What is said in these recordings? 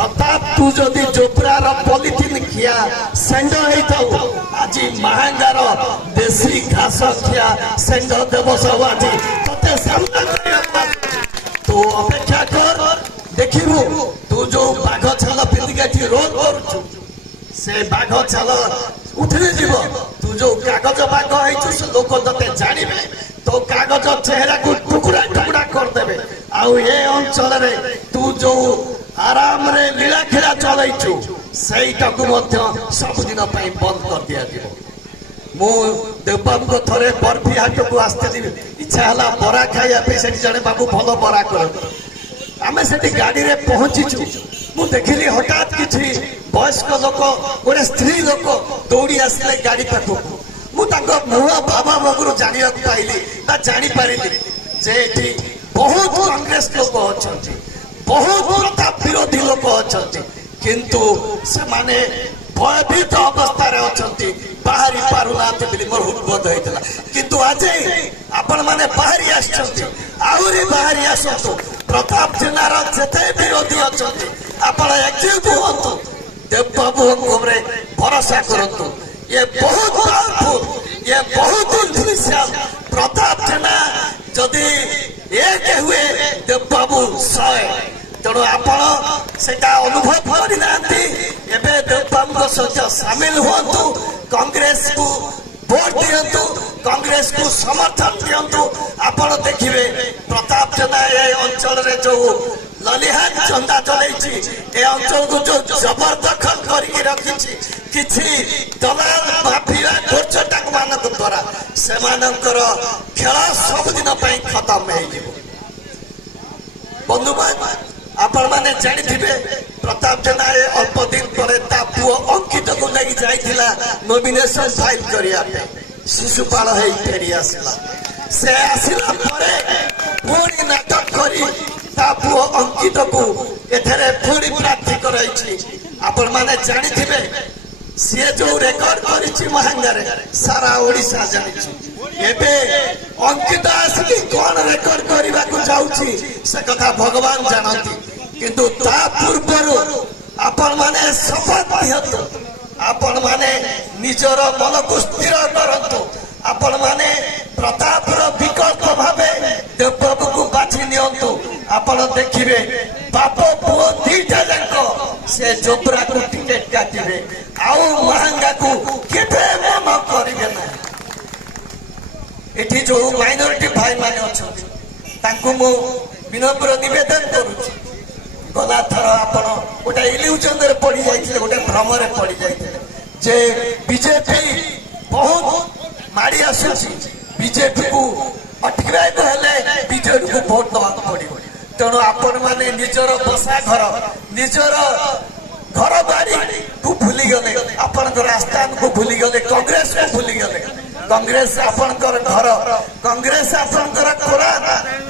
प्रताप तू जदि जोब्रार पॉलिथिन खिया सेंड होइथौ आज महंगार देसी घास खिया सेंड देव सब आज तते सामना करिया तू अपेक्षा कर देखिबू तू जो बाघ छाल पिंदिके रोल करूछु से बाघ छाल उठे जीव तू जो कागज बाघ होइछु से लोक तते जानिबे तो कागज चेहरा को टुकड़ा टुकड़ा कर देबे आउ ए अंचल रे तू जो आराम रे लीला खेला चलैछु सेटा को मध्य सब दिन पई बंद कर दिया जीव मु देवबाबू को थरे बर्फी हाट को आस्ते दिन इच्छा हला बरा खाइया पे सेठी जने बाबू भलो बरा कर आमे सेठी गाड़ी रे पहुंचीछु मु देखिली हठात किछि वयस्क लोक गोटे स्त्री लोक दौड़ी आसिले गाड़ी पाखु मु ताको मुह बाबा मगुरु जानिया पाइली ता जानि पारिली जे एठी बहुत कांग्रेस लोक अछंती बहुत प्रताप विरोधी लोक अछंती किंतु से माने भयभीत अवस्था रे अछंती बाहरी पारुनाते बिली मोर हुबोध होइतला किंतु आज आपण माने बाहरी आछंती आउरी बाहरी आसंतु प्रताप जिनार जेते विरोधी अछंती आपण एक्टिव हुअंतु देवबाबू हमरे भरोसा करंतु ये बहुत पावरफुल ये बहुत इंटेलिजेंट प्रताप जना जदि एक हुए देवबाबू 100 तेणु आपण सेटा अनुभव करना एबे देवबाबू सहित सामिल हुअंतु कांग्रेस को भोट दियंतु कांग्रेस को समर्थन दियंतु आपण देखिबे प्रताप जना ए अंचल रे जो ललिहान चंदा चलैछि ए अंचल को जो जबरदखल करके रखिछि किछि दलाल माफिया गोचटाक मानक द्वारा सेमानकर खेल सब दिन पई खत्म हे जिवो बंधुमान आपण माने जानिथिबे प्रताप जना ए अल्प दिन परे ता पुओ अंकित को लागि जाइथिला नॉमिनेशन फाइल करिया पे शिशुपाल हेई फेरी आसिला से आसिला परे पूरी नाटक करी ता पुओ अंकित को एथरे पूरी प्रार्थी कराइछि आपण माने जानिथिबे से जो रेकर्ड करिछि महंगारे सारा ओडिसा जानिछि एबे अंकित आसली कोन रेकर्ड करिबा को जाउछि से कथा भगवान जानନ୍ତି किंतु ता पूर्वर आपण माने शपथ दियंतु आपण माने निजर मन को स्थिर करंतु आपण माने प्रताप रो विकल्प भाबे देवबाबू को बाछि नियंतु आपण देखिबे बाप पुओ दीटा जाको से जोब्रा को टिकट काटिबे आउ महंगा को केबे मन करिबे ना एठी जो माइनॉरिटी भाई माने अछथि तांको मो विनम्र निवेदन करूछि गला थर आपण गोटे इल्यूजन रे पड़ी जाइथिले गोटे भ्रम रे पड़ी जाइथिले जे बीजेपी बहुत मारी आसुछि बीजेपी को अटकाय हेले बीजेपी को वोट दवा पड़िबो तेणु आपण माने निजर बसा घर निजर घर बाड़ी को भूली गले आपनकर आस्थान को भूली गले कांग्रेस को भूली गले कांग्रेस आपनकर घर कांग्रेस आपनकर कोरा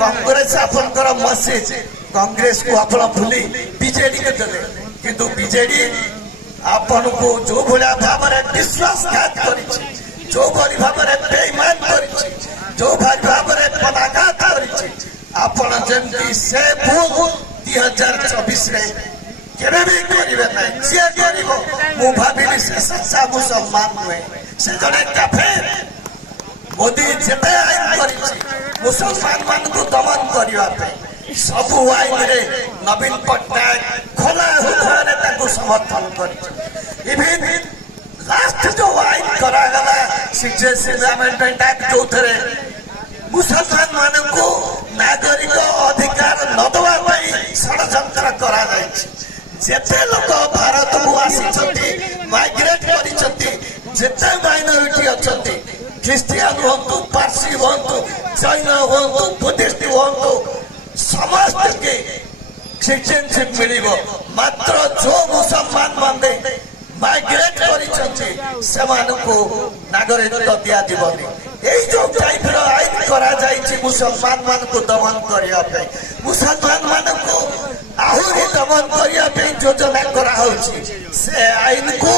कांग्रेस आपनकर मस्जिद कांग्रेस को आपण भूली बीजेडी के देले किंतु बीजेडी आपण को जो भला भाव रे विश्वासघात करिछि जो भली भाव रे बेईमान करिछि जो भली भाव रे पनाघात करिछि आपण जेंती से भूल 2024 रे केबे भी करिवे नै जे करिवो मु भाबिली से सच्चा मुसलमान होए से जने काफिर मोदी जेते आइन करिछि मुसलमान मान को दमन करिवा पे सब आइन रे नवीन पटनायक खोला हुआरे ताको समर्थन करिछि इवन लास्ट जो आइन करा गला सिटीजनशिप अमेंडमेंट एक्ट जो थरे मुसलमान मानन को नागरिक अधिकार न दवा पई षडयंत्र करा जायछि जेते लोक भारत को आसिछथि माइग्रेट करिछथि जेते माइनॉरिटी अछथि क्रिश्चियन होंतु पारसी होंतु जैन होंतु बुद्धिस्ट होंतु समस्त के सिटीजनशिप मिलिबो मात्र जो मुसलमान माने माइग्रेट करिछथि सेमानको नागरिकत्व दिया दिबनी एई जो टाइप रो आइन करा जायछि मुसलमान मान को दमन करिया पे मुसलमान मान को आहुरी दमन करिया पे योजना करा होछि से आइन को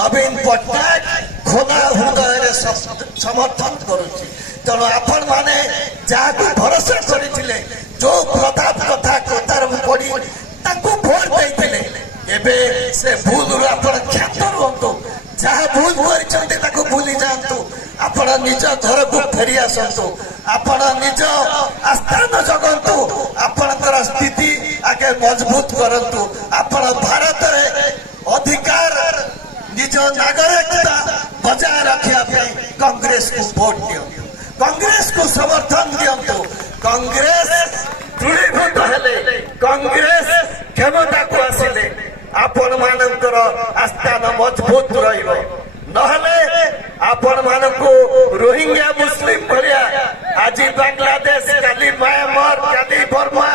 नवीन पटनायक खोला हृदय रे समर्थन करूछि तेणु आपण माने जाको भरोसा करिथिले जो प्रताप कथा कथार पड़ी ताको भोट दैथिले एबे से भूल आपण ख्यात रुहतु जहाँ भूल कर भूली जातु आपण निज घर को फेरी आसतु आपण निज आस्थान जगतु आपणकर स्थिति आगे मजबूत करतु आपण भारत रे अधिकार निज नागरिकता बजाय रखा कांग्रेस को वोट दियंतु कांग्रेस को समर्थन दियंतु कांग्रेस दृढ़ीभूत हेले कांग्रेस क्षमता को आसिले आपण मानकर आस्थान मजबूत रहिबो नहले आपण मानकु रोहिंग्या मुस्लिम भलिया आज बांग्लादेश काली म्यांमार काली बर्मा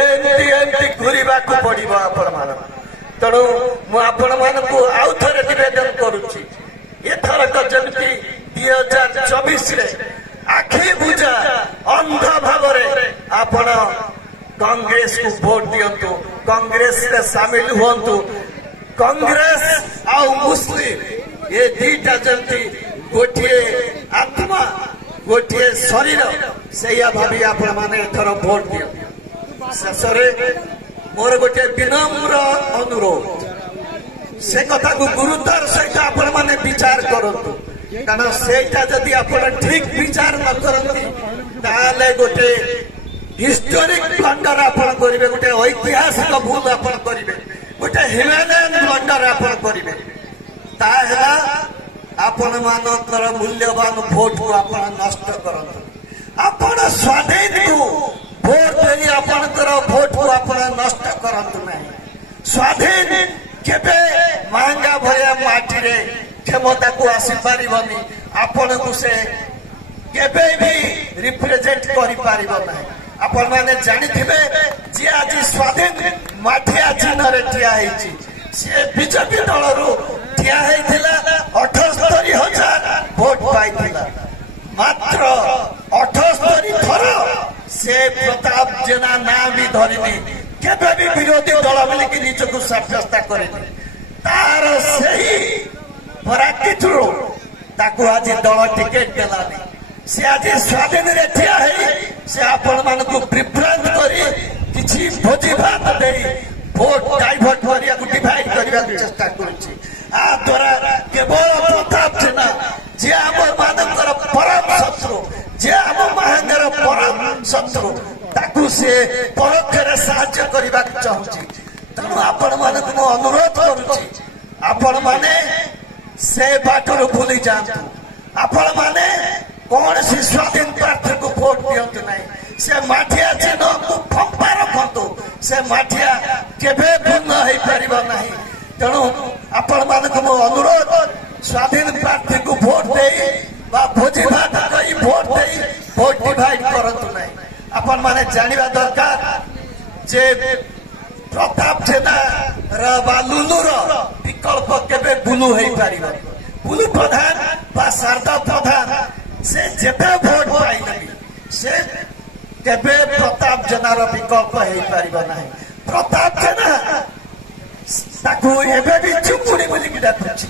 एमती घुरीबा को पड़िबो आपण मानक तेणु मु आपण मानकु आउ थरे निवेदन करूची एथरक जमती 2024 रे आखि बुझा अंध भावरे आपण कांग्रेस को वोट दियंतु कांग्रेस रे शामिल हुंतु कांग्रेस आउ मुस्लिम ये दीटा जमती गोटे आत्मा गोटे शरीर से भावी आपण माने एथर वोट दियो शेषरे मोर गोटे विनम्र अनुरोध से कथा को गुरुत्वर सहित आपण माने विचार करंतु कारण सेटा जदि आपण ठीक विचार न करंती ताले गोटे हिस्टोरिक ब्लंडर आपण करिवे गोटे ऐतिहासिक भूल आपण करिवे गोटे ह्यूमैनियन ब्लंडर आपण करिवे ताहेला आपण मानकर मूल्यवान भोट को आपण नष्ट करंतु आपण स्वाधीन को भोट देई आपणकर भोट को आपण नष्ट करंतु नहीं स्वाधीन केबे महंगा भया माटी रे क्षमता को आसी पारिबनी आपण को से केबे भी रिप्रेजेंट करि पारिबो नहीं आपण माने जानिथिबे जे आज स्वाधीन माठिया चिन्ह रे ठिया हेछि से बीजेपी दल रो ठिया हेथिला 78,000 भोट पाइथिला मात्र 78 थर से प्रताप जेना नाम भी धरिनी केबे भी विरोधी दल बोली कि निजको साब्यस्त करेनी तार सही पराकितुरो ताकू आज दल टिकेट देलानी से आज स्वाधीन रे ठिया है से आपण मान को प्रिफरेंस करी किछि भोजी भात देई भोट डाइवर्ट करिया को डिवाइड करिया चेष्टा करूछि आ द्वारा केवल प्रताप जेना जे हमर मानकर परम शत्रु जे हम महांगर परम शत्रु ताकू से परोक्षरे सहायता करबा चाहूछि तनु आपण मानक मो अनुरोध करूछि आपण माने से बाटरो भूली जातु आपण माने कौन सी स्वाधीन प्रार्थी को वोट दियंतु नहीं से माठिया चिन्ह को फंपा रखतु से माठिया केबे भिन्न होई परिबो नहीं तेणु आपण मानक मो अनुरोध स्वाधीन प्रार्थी को वोट देई बा भोजी भात कई वोट देई वोट डिवाइड करतु नहीं आपण माने जानिबा दरकार जे प्रताप जेना र बा लुलु र विकल्प केबे बुलु होई परिबो बुलु प्रधान बा शारदा प्रधान से जेबे भोट पाइली से केबे प्रताप जेनार विकल्प हेई परिबो नाही प्रताप जेना ताकू एबे भी चुमुड़ी बोली कि डाकुछि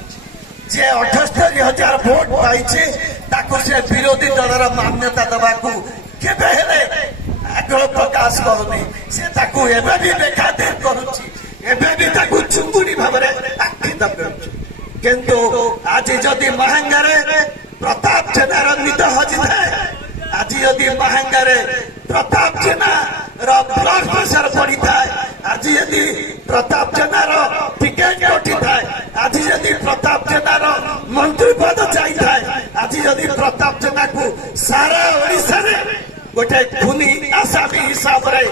जे 78,000 भोट पाइछि ताकू से विरोधी दलर मान्यता दबाकू केबे हेले आग्रह प्रकाश करूनी से ताकू एबे भी बेखातिर करूछि एबे भी ताकू चुमुड़ी भाबरे आखिद करूछि किंतु आज जदि महांगारे प्रताप जेनार निद हजि थाए आज यदि महांगारे प्रताप जेना ब्लड प्रेशर बढ़ी थाए आज यदि प्रताप जेनार टिकेट कटि थाए आज यदि प्रताप जेनार मंत्री पद जाई थाए आज यदि प्रताप जेना को सारा ओडिशा रे गोटे खुनी आसामी हिसाब रे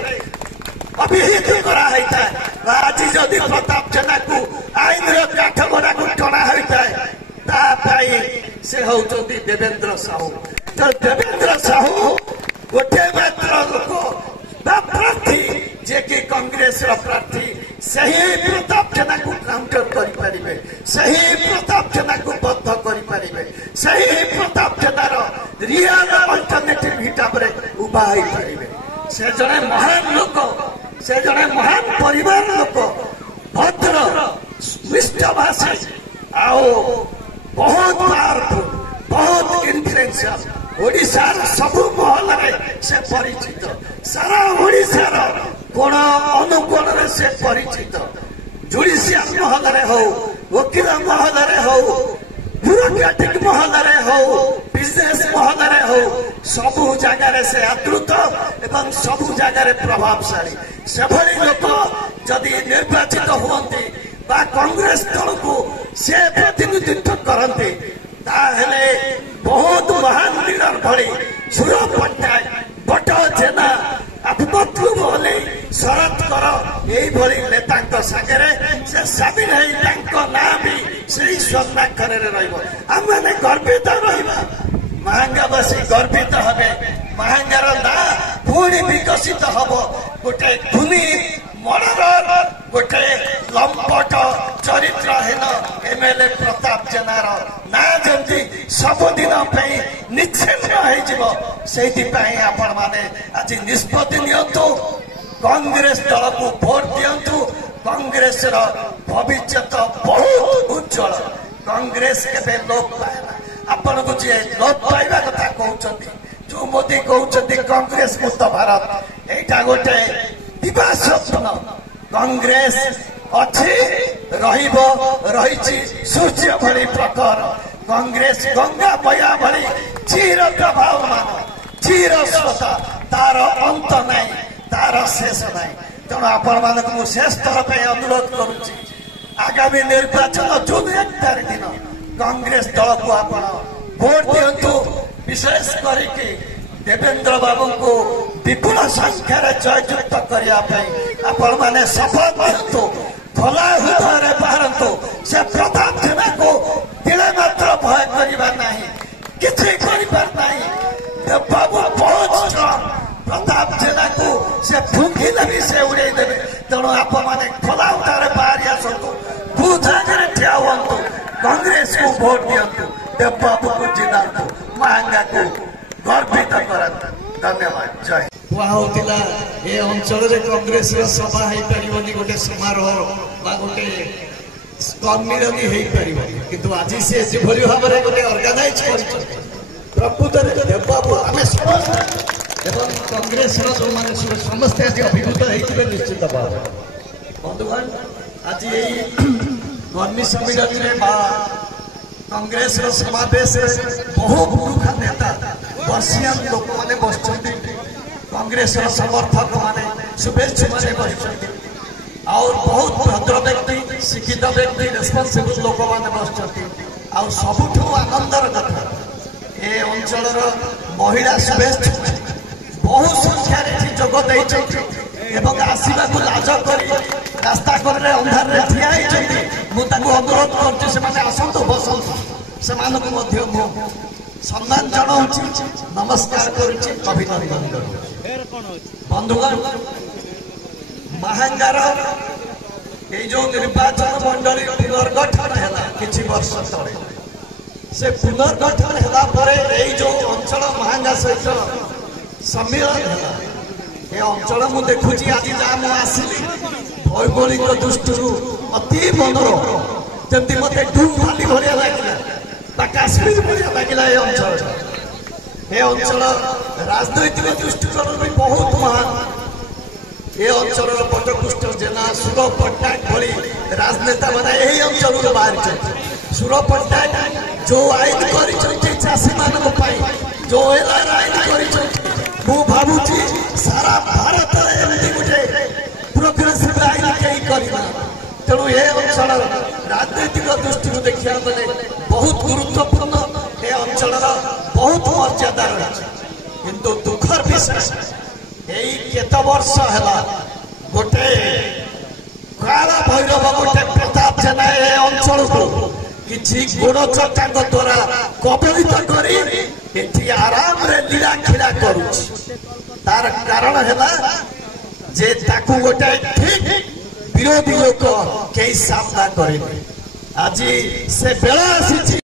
अभिहित करा है थाए आज यदि प्रताप जेना को आईन रे काठगड़ा को टणा है थाए ता भाई से होउचंती देवेंद्र साहू तो देवेंद्र साहू गोटे मात्र लोक प्रार्थी जे कि कांग्रेस प्रार्थी सही प्रताप जेना को काउंटर करि परिबे सही प्रताप जेना को बद्ध करि परिबे सही प्रताप जेनार रियल अल्टरनेटिव हिसाब रे उभा होई परिबे से जने महान लोक से जने महान परिवार लोक भद्र विष्टभाषी आओ बहुत पावरफुल बहुत इन्फ्लुएंशियल ओडिशार सबु महल से परिचित सारा ओडिशार कोण अनुकोण से परिचित जुडिशियल महल हो वकील महल हो ब्यूरोक्रेटिक महल हो बिजनेस महल हो सबु जगार से आदृत एवं सबु जगार प्रभावशाली से भली लोक जदि निर्वाचित हुअन्ति बा कांग्रेस दल को से प्रतिनिधित्व करते ताहले बहुत महान लीडर भली सुर पट्टनायक बट जेना अपमतलुब होले शरद कर यही नेता सागरे से साबिन है ना भी से स्वर्णाक्षर रही गर्वित रहा महांगावासी गर्वित हे महांगार ना पुणी विकसित हम गोटे खुनी मर्डर गोटे लंपट चरित्रहीन एमएलए प्रताप जेनार ना जमी सबुदिन निच्छिन्न आपण माने आज निष्पत्ति नियंतु कांग्रेस दल को भोट दियंतु कांग्रेस भविष्य बहुत उज्जवल कांग्रेस के लोप पाएगा आपण को जी लोप पाइबा कथा कहते जो मोदी कहते कांग्रेस मुक्त भारत एटा गोटे दिवा स्वप्न कांग्रेस अच्छी रही सूर्य भली प्रखर कांग्रेस गंगा मैया भली चिर प्रभाव मान चिर स्रोत तार अंत नाई तार शेष नाई तेणु आपण मानक शेष थर पे अनुरोध करुच्ची आगामी निर्वाचन जून 1 तारीख दिन कांग्रेस दल को आपण भोट दिंतु विशेष करके देवेंद्र बाबू को विपुल संख्यार जययुक्त करने शपथ दिंतु खोला हृदय बाहरतु से प्रताप जेना को दिले मात्र भय करना किसी बाबू बहुत स्ट्रॉन्ग प्रताप जेना को से फुंकिले भी से उड़े देवे तेणु आप खोला हृदय बाहरी आसतु बूथ आगे ठिया हूँ कांग्रेस को भोट दिंतु देव बाबू को जितातु महांगा को गर्वित करत धन्यवाद जय होता ये अंचल कांग्रेस सभा हो पार गोटे समारोह गोटे सम्मिलन हो पार कि आज सी जो भाव में गोटे अर्गानाइज कर प्रकृत देवबाबू आम समस्त एवं कांग्रेस जो मैंने समस्ते आज अभिभूत होते निश्चित भाव बंधुगण आज यही कर्मी सम्मिलन में कांग्रेस समावेश बहु पुरुखा नेता बर्षियान लोक मैंने बस कांग्रेस समर्थक माने शुभेच्छु माने बस और बहुत भद्र व्यक्ति शिक्षित व्यक्ति रेस्पॉन्सिबल लोक मैंने बस सबुठ आनंदर कथा ये अंचल महिला शुभेच्छु बहु संख्यार जोग आसवा लाज कर रास्ता कर अंधार ठिया मुझे अनुरोध करसतु बसतु से सम्मान जनाऊँ नमस्कार करुभिनंदन बंधुगण महांगार ये जो निर्वाचन मंडली पुनर्गठन है किसी वर्ष तले से पुनर्गठन है जो अंचल महांगा सहित सम्मिलन है ये अंचल मुझे देखुची आज जहाँ आसली भौगोलिक दृष्टि अति मनोरम जमी मत डूबाली भाया लगे काश्मीर भाया लगे ये अंचल राजनैतिक दृष्टिकोण भी बहुत महान ये अंचल पटकुष्ठ जेना सुर पट्टनायक भली राजनेता मैंने यही अंचल बाहर सुर पट्टनायक जो आईन कर चाषी मान जो आईन कर भावुची सारा भारत एमती गोटे प्रोग्रेसिव आईन कहीं करना तेणु ये अंचल राजनैतिक दृष्टि देखा बेले बहुत गुरुत्वपूर्ण ये अंचल बहुत मर्यादा रही किंतु दुखर विषय यही केत वर्ष है गोटे काला भैरव गोटे प्रताप जेना ये अंचल को किसी गुणचर्चा द्वारा कबलित कर आराम रे लीला खीला करुच्ची तार कारण है जे ताकू गोटे ठीक विरोधी लोक कई सामना करे आज से बेला आसी